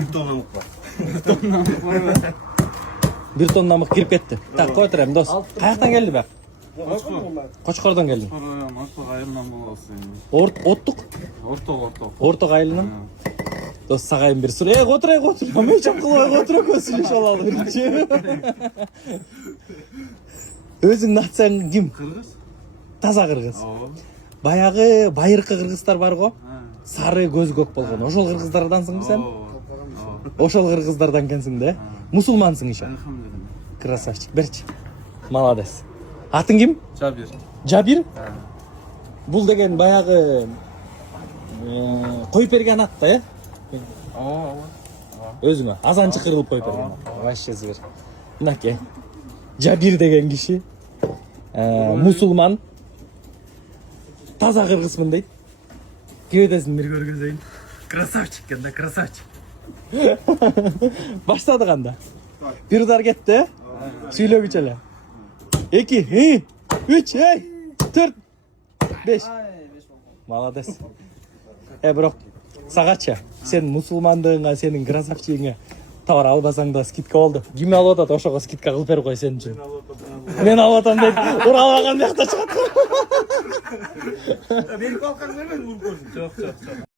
Bir ton namık var. Bir ton namık kirip ketdi. Tak koy oturayım dost. Kayaktan geldi bak. Qo'chqordan kelding. Orta ayırman bolası. Ottuk. Orta ayılının. Dost sağayım bir sürü. Otur. Ama hiç akıllı otur kösün inşallah birinci. Özün natsan kim? Kırgız. Taza kırgız. Баягы байыркы кыргыздар бар го. Сары көз көк болгон. Ошол кыргыздардаnsың сен? Ошол кыргыздардан экенсиң да? Мусулмансың иши. Красавчик. Берчи. Молодец. Атың ким? Жабир. Жабир? Бул деген баягы коюп берген ат да, э? Өзүңө азанчы кырылып коюп берген. Вообще зver. Мынаке. Жабир деген киши мусулман. Таза кыргызмын дейт. Кебедесин бир көргөзөйүн. Красавчик экен да, красавчик. Баштадык анда. Бир удар кетти, сүйлөгүчү эле. 2, 3, 4, 5. Молодец. Бирок сагача сен мусулмандыгыңа, сенин красавчигиңе товар албасаң да скидка болду. Ким алып атат, ошого скидка кылып берип кой сен үчүн. Мен алып атам дейт. Уралбаган бияқта чыгат. Benim kalkan vermedin bunu koşun. Çok.